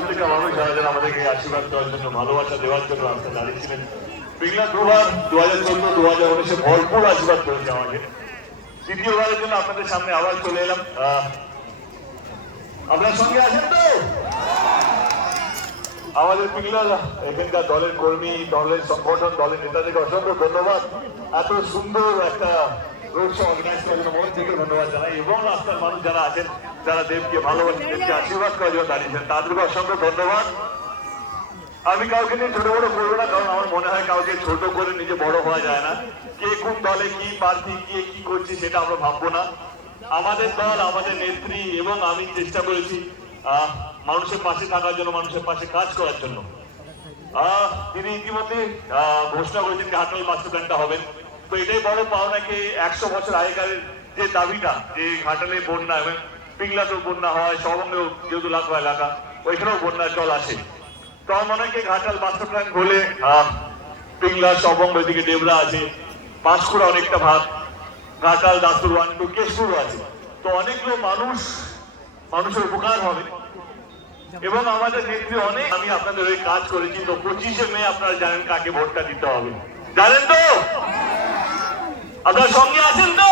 প্রত্যেকটা মানুষ যারা যারা আমাদেরকে আশীর্বাদ দেওয়ার জন্য ভালোবাসা দেওয়ার জন্য রাস্তায় দাঁড়িয়েছিলেন। পিংলা দুবার 2014, 2019 ভরপুর আশীর্বাদ করেছে আমাকে। দ্বিতীয়বারের জন্য আপনাদের সামনে আবার চলে এলাম। আপনার সঙ্গে আছেন তো? আমাদের পিংলার এখানকার দলের কর্মী, দলের সংগঠন, দলের নেতাদেরকে অসংখ্য ধন্যবাদ। এত সুন্দর একটা রোড শো অর্গানাইজ করার জন্য মন থেকে ধন্যবাদ জানাই, এবং রাস্তার মানুষ যারা আছেন, যারা দেবকে ভালোবাসেন, দেবকে আশীর্বাদ করার জন্য দাঁড়িয়েছেন, তাদেরকে অসংখ্য ধন্যবাদ। আমি কাউকে নিয়ে ছোট বড় করবো না, কারণ আমার মনে হয় কাউকে ছোট করে নিজে বড় হওয়া যায় না। কে কোন দলে কি প্রার্থী, কে কি করছে সেটা আমরা ভাববো না। আমাদের দল, আমাদের নেত্রী এবং আমি চেষ্টা করেছি মানুষের পাশে থাকার জন্য, মানুষের পাশে কাজ করার জন্য। তিনি ইতিমধ্যে ঘোষণা করেছেন ঘাটাল মাস্টার প্ল্যানটা হবেন। তো এটাই বড় পাওনাকে 100 বছর আগেকার যে দাবিটা, যে ঘাটালে বন্যা এবং পিংলাতেও বন্যা হয়, সবঙ্গেও যেহেতু লাখো এলাকা, ওইখানেও বন্যার জল আসে। তো আমার মনে হয় ঘাটাল মাস্টার প্ল্যান হলে পিংলা, সবঙ্গ, এদিকে ডেবরা আছে, পাঁশকুড়া অনেকটা ভাগ, ঘাটাল, দাসপুর 1, 2, কেশপুরও আছে। তো অনেকগুলো মানুষের উপকার হবে। এবং আমাদের নেত্রী অনেক, আমি আপনাদের ওই কাজ করেছি। তো 25শে মে আপনারা জানেন কাকে ভোটটা দিতে হবে, জানেন তো? আপনার সঙ্গে আছেন তো?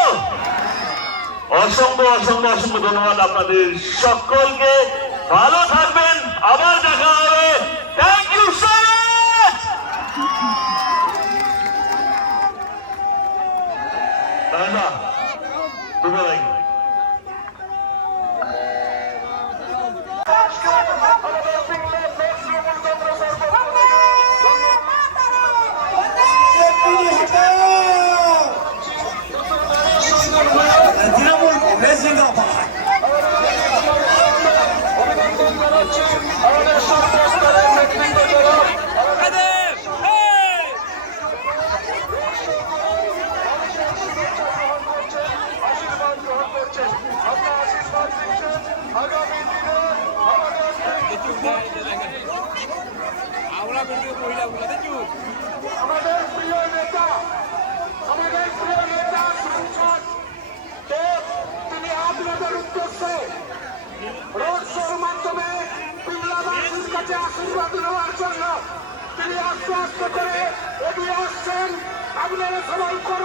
অসংখ্য অসংখ্য অসংখ্য ধন্যবাদ আপনাদের সকলকে। ভালো থাকবেন, আবার দেখা হবে। Thank you so much. আমাদের প্রিয় নেতা সাংসদ দেব, তিনি আপনাদের উদ্দেশ্যে রোড শোর মাধ্যমে পিংলাবাসীর কাছে আশীর্বাদ নেওয়ার জন্য তিনি আস্তে আস্তে করে এগিয়ে আসছেন। আপনারা সবাই করুন।